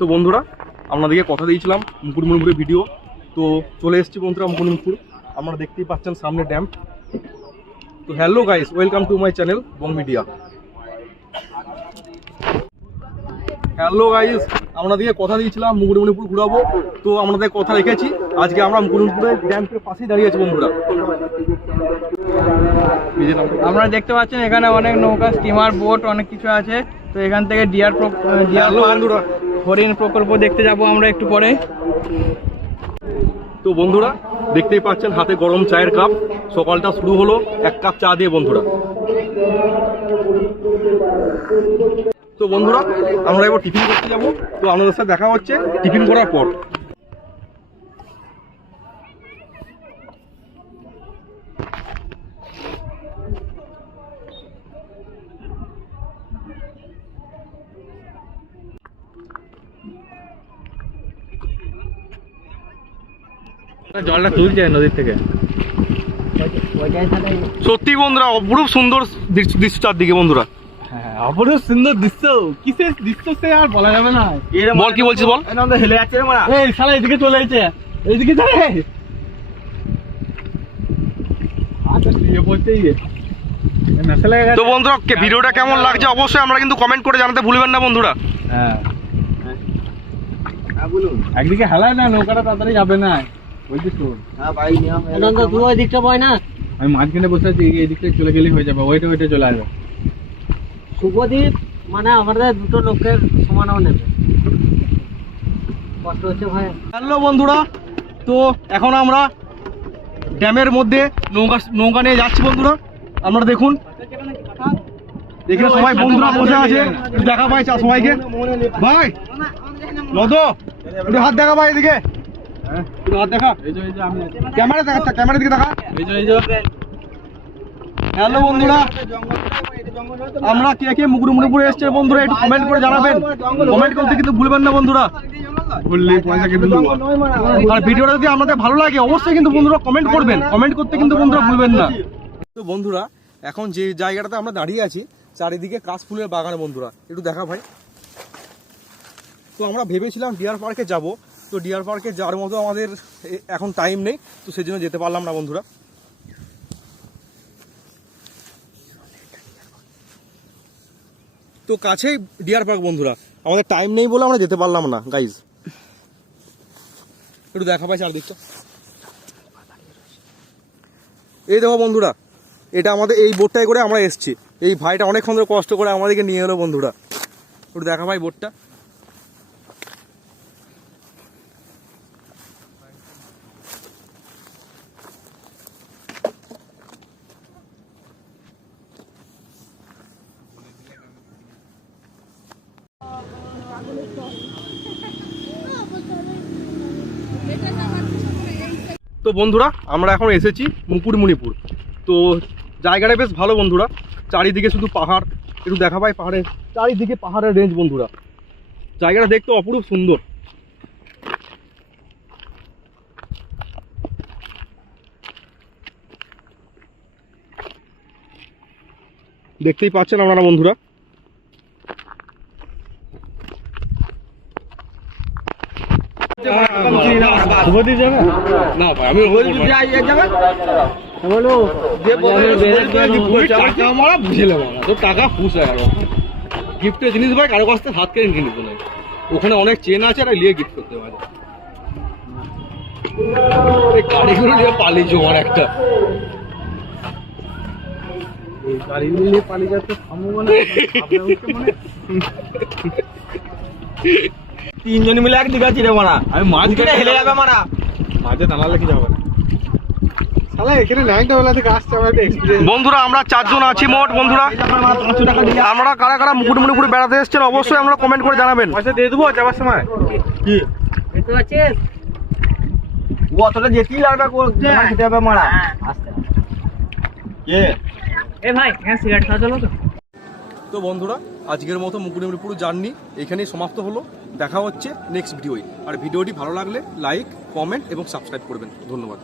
তো বন্ধুরা আপনাদেরকে কথা দিয়েছিলাম মুকুটমণিপুরের ভিডিও, তো চলে এসেছি বন্ধুরা মুকুটমণিপুর। আপনারা দেখতেই পাচ্ছেন সামনে ড্যাম। তো hello guys, welcome to my channel Bong media. Hello guys, আপনাদেরকে কথা দিয়েছিলাম মুকুটমণিপুর ঘুরাবো, তো আপনাদের কথা রেখেছি। আজকে আমরা মুকুটমণিপুরের ড্যামের পাশেই দাঁড়িয়ে আছি বন্ধুরা। আপনারা দেখতে পাচ্ছেন এখানে অনেক নৌকা, স্টিমার, বোট অনেক কিছু আছে। তো এখান থেকে ডিয়ার বন্ধুরা হরিণ প্রকল্প দেখতে যাব আমরা একটু পরে। তো বন্ধুরা দেখতেই পাচ্ছেন হাতে গরম চায়ের কাপ। সকালটা শুরু হলো এক কাপ চা দিয়ে বন্ধুরা। তো বন্ধুরা আমরা এবার টিফিন করতে যাব, তো আপনাদের সাথে দেখা হচ্ছে টিফিন করার পর। জলটা তুলছে নদীর থেকে। সত্যি বন্ধুরা অপরূপ সুন্দর দৃশ্য চারদিকে বন্ধুরা। হ্যাঁ, অপরূপ সুন্দর দৃশ্য। কিসের দৃশ্য সে আর বলা যাবে না। বল কি বলছিস বল। হেলে যাচ্ছে রে মারা। এই শালা এদিকে চলে এসেছে, এইদিকে চলে। তো বন্ধুরা ভিডিওটা কেমন লাগছে অবশ্যই আমরা কিন্তু কমেন্ট করে জানাতে ভুলবেন না বন্ধুরা। হ্যাঁ একদিকে হেলায় না, নৌকাটা তাড়াতাড়ি যাবে না। আমি মাঝখানে বসে আছি, এই দিকটা চলে গেলেই হয়ে যাবে। ওইটা চলে আসবে। শুভদীপ মানে আমাদের দুটো লোকের সমানও নেবে, কষ্ট হচ্ছে ভাই। হ্যালো বন্ধুরা, তো এখন আমরা ড্যামের মধ্যে নৌকা নিয়ে যাচ্ছি বন্ধুরা। আপনারা দেখুন এখানে সবাই বন্ধুরা বসে আছে, একটু দেখা পাই সবাইকে। ভাই লদ একটু হাত দেখা ভাই, এদিকে একটু হাত দেখা। ক্যামেরা দেখা, ক্যামেরার দিকে দেখা। হ্যালো বন্ধুরা, আমরা কে কে মুকুটমণিপুরে এসছে বন্ধুরা একটু কমেন্ট করে জানাবেন। কমেন্ট করতে কিন্তু ভুলবেন না বন্ধুরা। আর ভিডিওটা যদি আপনাদের ভালো লাগে অবশ্যই কিন্তু বন্ধুরা কমেন্ট করবেন। কমেন্ট করতে কিন্তু বন্ধুরা ভুলবেন না। তো বন্ধুরা এখন যে জায়গাটাতে আমরা দাঁড়িয়ে আছি চারিদিকে কাশফুলের বাগান বন্ধুরা, একটু দেখা ভাই। তো আমরা ভেবেছিলাম ডিয়ার পার্কে যাব, তো ডিয়ার পার্কে যাওয়ার মতো আমাদের এখন টাইম নেই, তো সেই জন্য যেতে পারলাম না বন্ধুরা। তো কাছেই ডিয়ার পার্ক বন্ধুরা, আমাদের টাইম নেই বলে আমরা যেতে পারলাম না গাইজ। একটু দেখা পাই চারদিকটা। এই দেখো বন্ধুরা, এটা আমাদের এই বোটটায় করে আমরা এসছি। এই ভাইটা অনেকক্ষণ ধরে কষ্ট করে আমাদেরকে নিয়ে এলো বন্ধুরা। একটু দেখা ভাই বোটটা। তো বন্ধুরা আমরা এখন এসেছি মুকুটমণিপুর। তো জায়গাটা বেশ ভালো বন্ধুরা, চারিদিকে শুধু পাহাড়। একটু দেখা পাই পাহাড়ের চারিদিকে পাহাড়ের রেঞ্জ বন্ধুরা। জায়গাটা দেখতে অপরূপ সুন্দর। দেখতেই পাচ্ছেন আপনারা বন্ধুরা। না ভাই আমি টাকা পুষায় আর গিফটের জিনিস ভাই কারো কাছ থেকে হাত কেড়ে কিনে নিতে নয়। ওখানে অনেক চেন আছে আর নিয়ে গিফট করতে পারে। গাড়িগুলো নিয়ে পালিয়েছে আমার একটা। গাড়িগুলো নিয়ে পালিয়ে যাচ্ছে সম্ভাবনা। তিনজন মিলে এক দিঘা চিড়ে মারা, আমি মাছ কেটে হেলে যাবে মারা। মাঝে দাঁড়ালে কি যাবে না। বন্ধুরা আমরা চারজন আছি মোট বন্ধুরা। আমরা কারা কারা মুকুটমণিপুরে বেড়াতে এসেছেন অবশ্যই আমরা কমেন্ট করে জানাবেন। পয়সা দিয়ে দেবো যাবার সময়। কি ও অতটা যেতেই লাগবে খেতে হবে মারা। এ ভাই সিগারেট খাওয়া চলো তো। তো বন্ধুরা আজকের মতো মুকুটমণিপুর জার্নি এখানেই সমাপ্ত হলো। দেখা হচ্ছে নেক্সট ভিডিওয়। আর ভিডিওটি ভালো লাগলে লাইক, কমেন্ট এবং সাবস্ক্রাইব করবেন। ধন্যবাদ।